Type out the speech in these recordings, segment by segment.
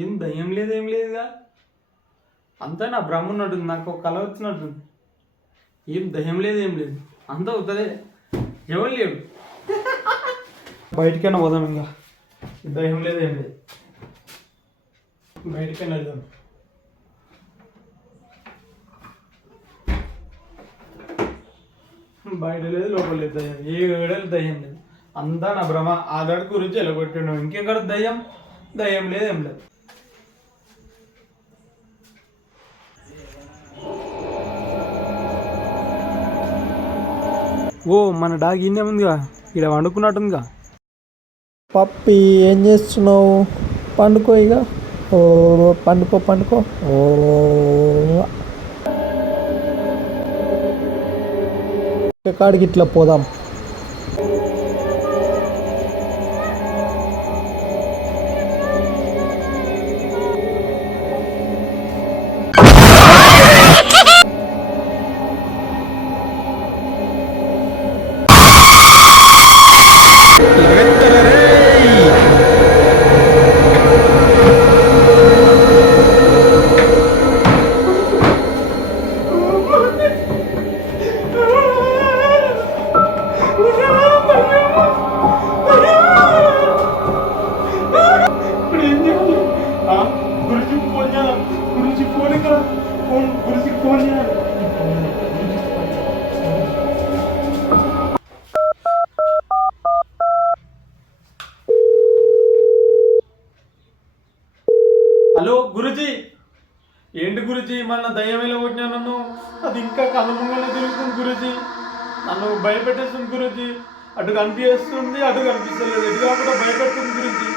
ఏం దయ్యం లేదు ఏం లేదుగా, అంతా నా భ్రమ ఉన్నట్టుంది, నాకు ఒక కళ వచ్చినట్టుంది. ఏం దయ్యం లేదు ఏం లేదు, అంతా అవుతుంది. ఎవరు లేడు, బయటికైనా పోదాం. ఇంకా దయ్యం లేదు ఏం లేదు, బయటికైనా వెళ్దాం. బయట లేదు లోపల లేదు దయ్యం, ఏ ఏడలు దయ్యం లేదు, అంతా నా భ్రమ. ఆధార్ గురించి ఎలగొట్టినాం, ఇంకెక్కడ దయ్యం, దయ్యం లేదు ఏం లేదు. ఓ మన డాగ్ ఈయనే ఉందిగా, ఇక్కడ వండుకున్నట్టుందిగా. పప్పి ఏం చేస్తున్నావు? పండుకో ఇక. ఓ పండుకో పండుకో. ఓ కాడికి ఇట్లా పోదాం. హలో గురుజీ, ఏంటి గురుజీ మన దయ్యం ఎలా కొట్టినా నన్ను? అది ఇంకా కనుమూలనే తిరుగుతుంది గురుజీ, నన్ను భయపెట్టేస్తుంది గురుజీ. అటు కనిపిస్తుంది అటు కనిపిస్తలేదు, ఎటు కాకుండా భయపెడుతుంది గురుజీ.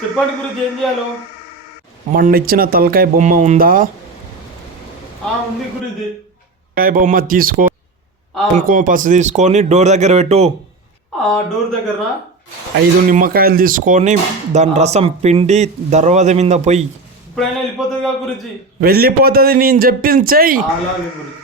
చెప్పండి గురుజీ, ఏం చేయాలో? మొన్న ఇచ్చిన తలకాయ బొమ్మ ఉందా? ఉంది గురుజీ. తలకాయ బొమ్మ తీసుకో, కుంకుమ పసు తీసుకొని డోర్ దగ్గర పెట్టు. డోర్ దగ్గర 5 నిమ్మకాయలు తీసుకొని దాని రసం పిండి దర్వాజ మీద పోయి. ఇప్పుడైనా వెళ్ళిపోతుంది గురుజీ. వెళ్ళిపోతుంది, నేను చెప్పింది చెయ్యి. అలాగే గురుజీ.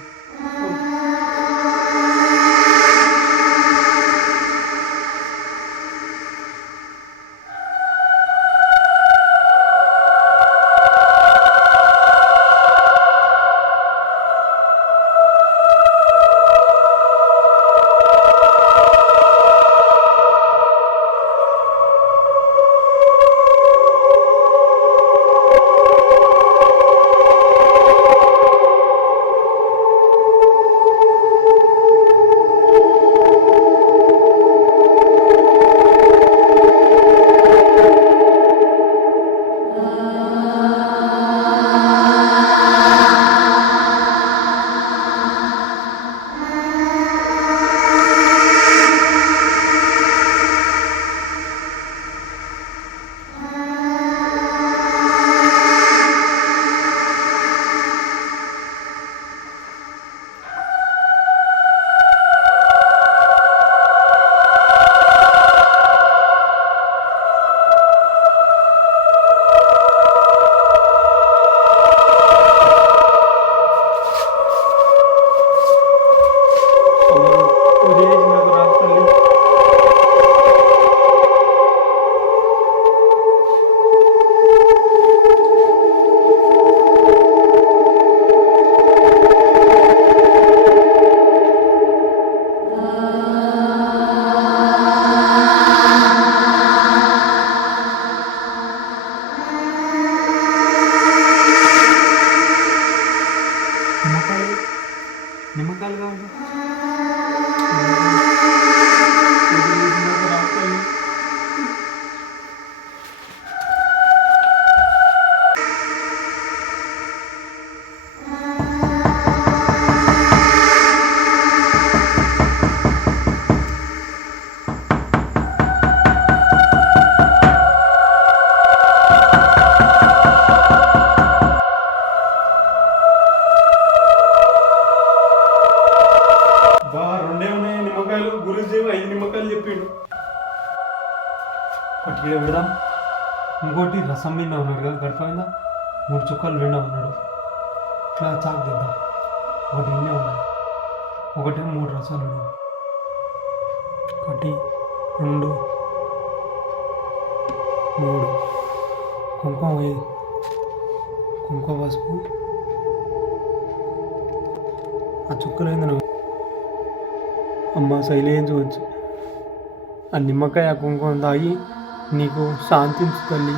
నిమ్మకాయలు కావాలి. గురుజీ 5 నిమ్మకాయలు చెప్పిండు. ఒకటి విడదాం, ఇంకోటి రసం మీద ఉన్నాడు కదా గడిపోయిందా, 3 చుక్కలు రెండో ఉన్నాడు. ఇట్లా చాకు తెద్దాం, ఒకటి ఇన్నే ఉన్నాయి, ఒకటి 3 రసాలు. 1 2 3 కుంకుమ పోయి కుంకుమ పసుపు ఆ చుక్కలైంది నువ్వు అమ్మ శైలేంచవచ్చు ఆ నిమ్మకాయ ఆ కుంకుమ తాగి నీకు శాంతించు తల్లి.